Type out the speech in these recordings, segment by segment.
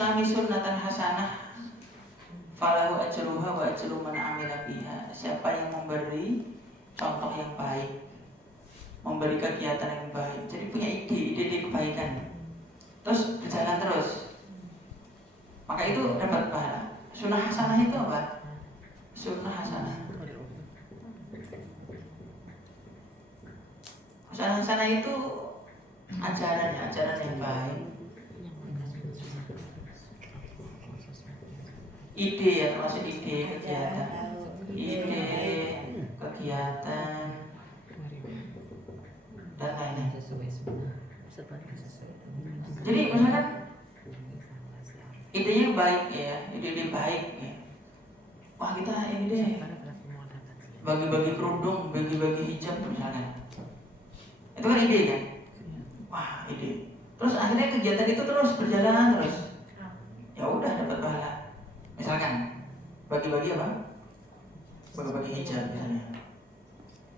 islami sunnatan hasanah falahu ajruha wa ajru man amila biha. Siapa yang memberi contoh yang baik, memberi kegiatan yang baik, jadi punya ide kebaikan, terus berjalan terus, maka itu dapat pahala. Sunnah hasanah itu apa? Sunnah hasanah. Sunnah hasanah itu ajaran yang baik. Ide ya, termasuk ide kegiatan dan lainnya. Jadi misalkan idenya baik ya, ide baik ya. Wah kita ini deh bagi-bagi kerudung, bagi-bagi hijab misalkan. Itu kan ide kan? Wah ide. Terus akhirnya kegiatan itu terus berjalan terus. Ya udah dapat pahala. Misalkan bagi-bagi apa? Bagi-bagi hijab misalnya.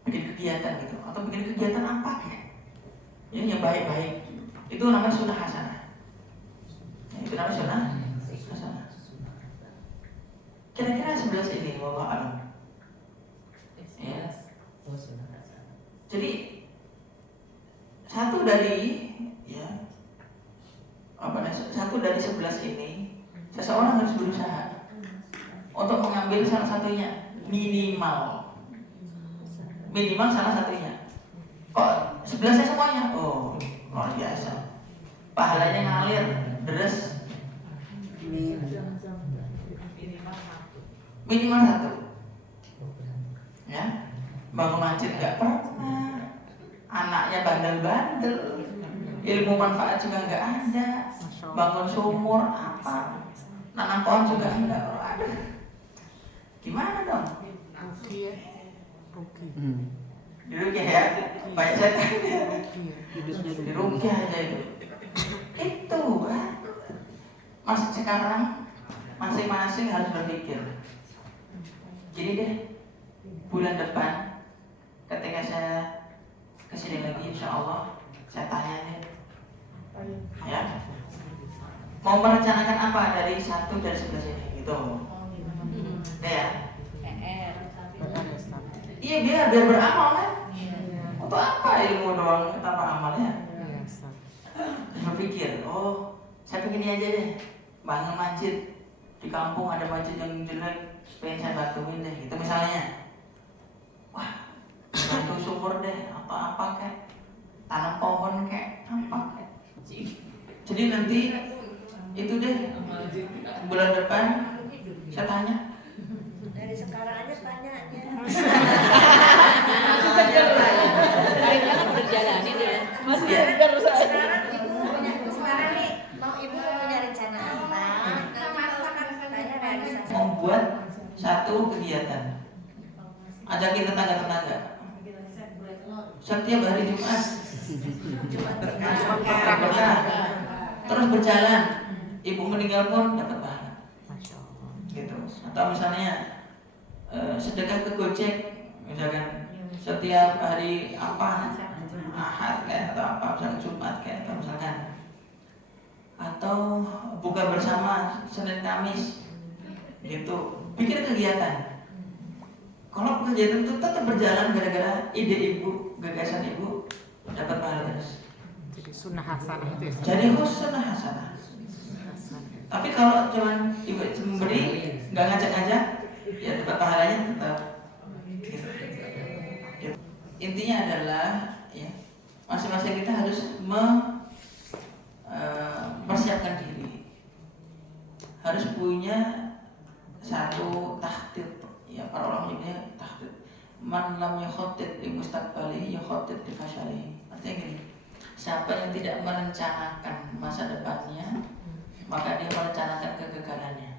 Bikin kegiatan gitu, atau bikin kegiatan apa kayak? Ya yang baik-baik. Itu namanya sunnah hasanah. Ya, itu namanya sunnah hasanah. Kira-kira 11 ini, wallahu a'lam. Ya. Jadi satu dari 11 ini, seseorang harus berusaha untuk mengambil salah satunya, minimal salah satunya. Kok 11-nya semuanya? Oh, luar biasa. Pahalanya ngalir deres. Minimal satu. Ya, bangun masjid nggak pernah, anaknya bandel-bandel, ilmu manfaat juga nggak ada, bangun sumur apa, nanam pohon juga enggak. Aduh, gimana dong? Dirukyah ya, banyak setan ya. Dirukyah aja itu. Itu kan, sekarang masing-masing harus berpikir. Jadi deh, bulan depan ketika saya kesini lagi, insya Allah saya tanya deh, ya, mau merencanakan apa dari 1 dari 11 ini, gitu. Ya. Iya biar beramal kan. Untuk apa ilmu doang tanpa amalnya? Berpikir, oh saya begini aja deh, bangun masjid di kampung, ada masjid yang jelek, pengen saya bantuin deh, itu misalnya. Wah, bantu sumur deh, apa kayak, tanam pohon kayak, apa kayak. Jadi nanti itu deh, bulan depan saya tanya. Dari sekarang aja tanya aja. Masih segar lah. Kayaknya kan udah jalanin ya. Masih segar Sekarang ibu punya, sekarang nih mau ibu punya rencana apa? Tanya realisasi. Membuat satu kegiatan, ajakin tetangga-tetangga setiap hari Jumat, terus berjalan. Ibu meninggal pun dapat pahala. Gitu. Atau misalnya sedekah ke Gojek, misalkan setiap hari apa, Ahad kayak atau apa, misalkan Jumat kayak atau misalkan, atau buka bersama Senin Kamis, gitu. Bikin kegiatan. Kalau kegiatan itu tetap berjalan gara-gara ide ibu, gagasan ibu, dapat pahala terus. Jadi sunnah hasanah itu ya. Jadi sunnah hasanah. Tapi kalau cuman ibu memberi, nggak ngajak-ngajak, ya dapat pahalanya tetap. Intinya adalah ya, masing-masing kita harus mempersiapkan diri, harus punya satu tahdid. Ya para ulama menyebutnya tahdid. Man lam yukhattid li mustaqbalihi yukhattid li fashalihi. Artinya gini, siapa yang tidak merencanakan masa depannya, maka dia merencanakan kegagalannya.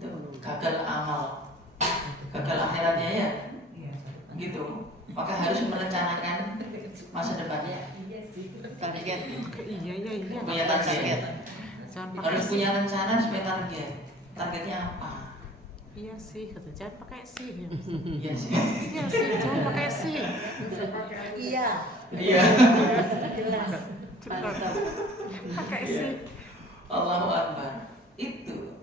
Itu gagal amal, gagal akhiratnya ya, gitu. Maka harus merencanakan masa depannya. Target. Iya. Punya target. Harus punya rencana supaya target. Targetnya apa? Iya sih, kata jangan pakai sih. Iya sih. Iya sih, jangan pakai sih. Iya. Iya. Jelas. Pakai sih. Allahu Akbar. Itu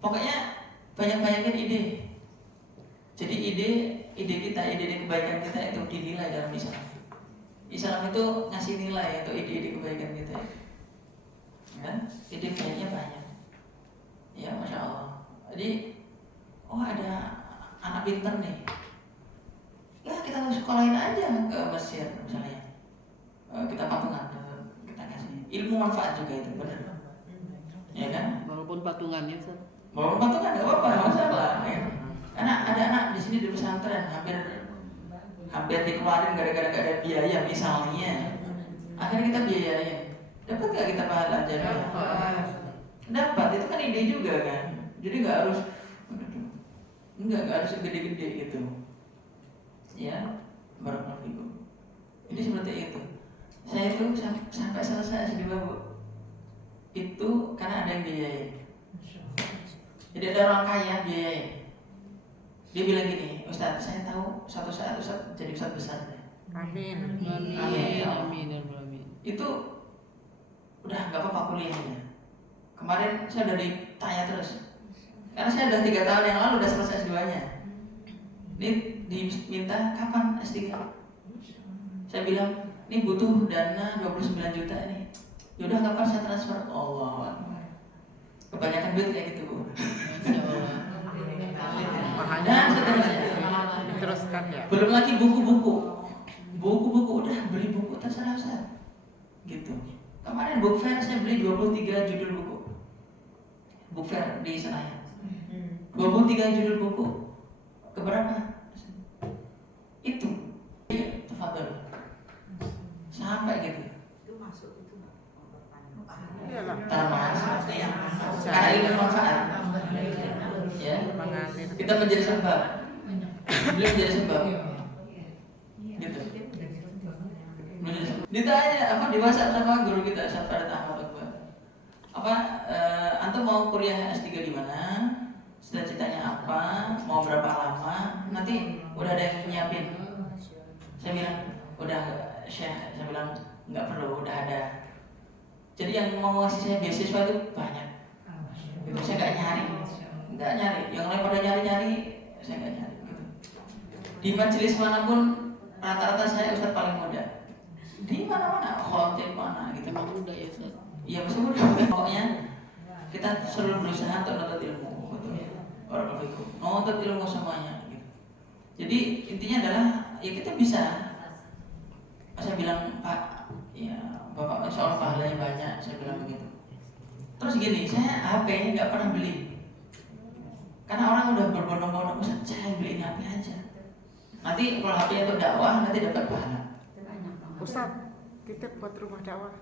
pokoknya banyak-banyakin ide. Jadi ide kita, ide kebaikan kita itu dinilai dalam Islam. Islam itu ngasih nilai untuk ide-ide kebaikan kita. Dan ide baiknya banyak. Ya Masya Allah. Jadi ada anak pintar nih. Ya kita sekolahin aja ke Mesir misalnya. Kita patungan, kita kasih ilmu manfaat juga itu benar. Ya kan? Walaupun patungannya Ustaz. Walaupun patungan nggak apa-apa, nggak masalah. Ya. Karena ada anak di sini di pesantren hampir dikeluarin gara-gara gak ada biaya misalnya. Akhirnya kita biayain. Dapat nggak kita pahala aja? Dapat, itu kan ide juga kan. Jadi nggak harus gede-gede gitu. Ya, barakallahu fikum. Jadi seperti itu. Saya itu sampai selesai S2 Bu. Itu karena ada yang biayain. Jadi ada orang kaya biayain. Dia bilang gini, Ustaz, saya tahu suatu saat Ustaz jadi Ustaz besar. Amin. Amin. Itu udah nggak apa-apa kuliahnya. Kemarin saya udah ditanya terus. Karena saya udah 3 tahun yang lalu udah selesai S2-nya. Ini diminta kapan S3? Saya bilang, ini butuh dana 29 juta nih. Yaudah kapan saya transfer? Allah. Kebanyakan duit kayak gitu Bu. Dan seterusnya. Diteruskan ya. Belum lagi buku-buku. Buku-buku udah beli buku terserah Ustaz. Gitu. Kemarin book fair saya beli 23 judul buku. Book fair di Senayan. 23 judul buku. Keberapa? Itu. Tafadhol. Sampai gitu. Iyalah. Termasuk karena ilmu manfaat. Ya. Mengalir. Kita menjadi sebab. Beliau menjadi sebab. Gitu. Ditanya di WhatsApp sama guru kita Ustaz Farid Ahmad Akbar. Antum mau kuliah S3 di mana? Cita-citanya apa? Mau berapa lama? Nanti udah ada yang nyiapin. Saya bilang, udah Syekh. Saya bilang nggak perlu, udah ada. Jadi yang mau ngasih saya beasiswa itu banyak. Itu saya nggak nyari. Yang lain pada nyari, saya nggak nyari. Gitu. Di majelis manapun rata-rata saya Ustaz paling muda. Di mana-mana, khotib mana gitu. Emang muda ya Ustaz? Iya masih muda. Pokoknya kita selalu berusaha untuk nuntut ilmu. Barakallahu fikum. Nuntut ilmu semuanya. Gitu. Jadi intinya adalah ya kita bisa. Saya bilang Pak, ya Bapak insya Allah pahalanya banyak. Saya bilang begitu. Terus gini, saya HP nggak pernah beli. Karena orang udah berbondong-bondong, Ustaz saya beliin HP aja. Nanti kalau HP untuk dakwah nanti dapat pahala. Ustaz, titip buat rumah dakwah.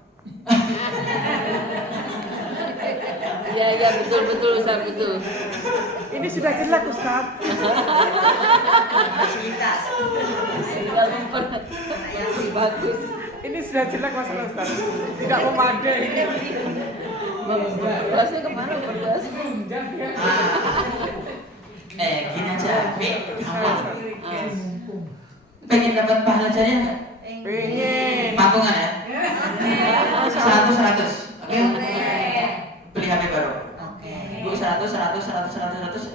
Ya betul Ustaz, betul. Ini sudah jelek Ustaz. Fasilitas. Bagus. Ini sudah jelek masalah Ustaz. Tidak memadai. Berasnya kemana berdas? Gini aja, pengen dapat pahala jariah nggak? Pengen. Patungan ya? 100. Oke? Beli HP baru. Bu 100.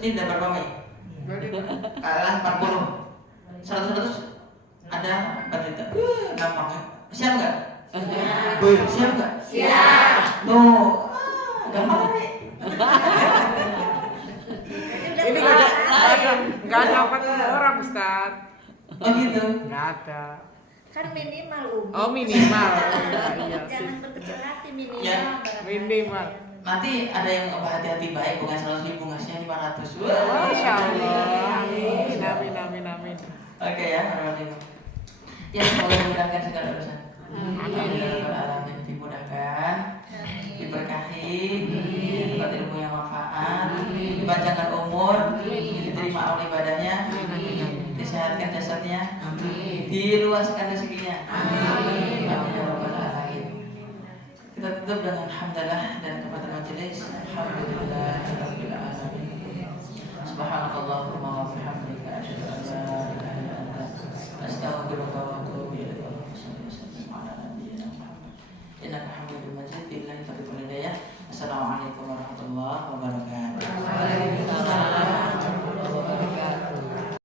Ini udah berapa Mei? Kalah 40. 100 ada 4 juta. Gampang kan? Siap nggak? Siap nggak? Siap. Tuh, gampang kan Mei? Ini nggak ada 40 orang Ustaz. Oh gitu? Nggak ada. Kan minimal Oh minimal. Iya sih. Jangan berkecil hati minimal. Ya. Minimal. Nanti ada yang hati-hati baik, bunga 100.000, ngasihnya 500. Masya Allah. Amin. Oke ya, alhamdulillah. Ya semoga dimudahkan segala urusan. Amin. Dimudahkan, diberkahi, dapat ilmu yang manfaat, dipanjangkan umur, diterima oleh ibadahnya, disehatkan jasadnya, diluaskan rezekinya. Amin. Kita tutup dengan hamdalah dan kepada majelis. Alhamdulillah rabbil alamin. Subhanakallahumma wa bihamdika asyhadu an la ilaha illa anta astaghfiruka wa atubu ilaik. Innaka Hamidum Majid billahi taufiq wal hidayah. Assalamualaikum warahmatullahi wabarakatuh.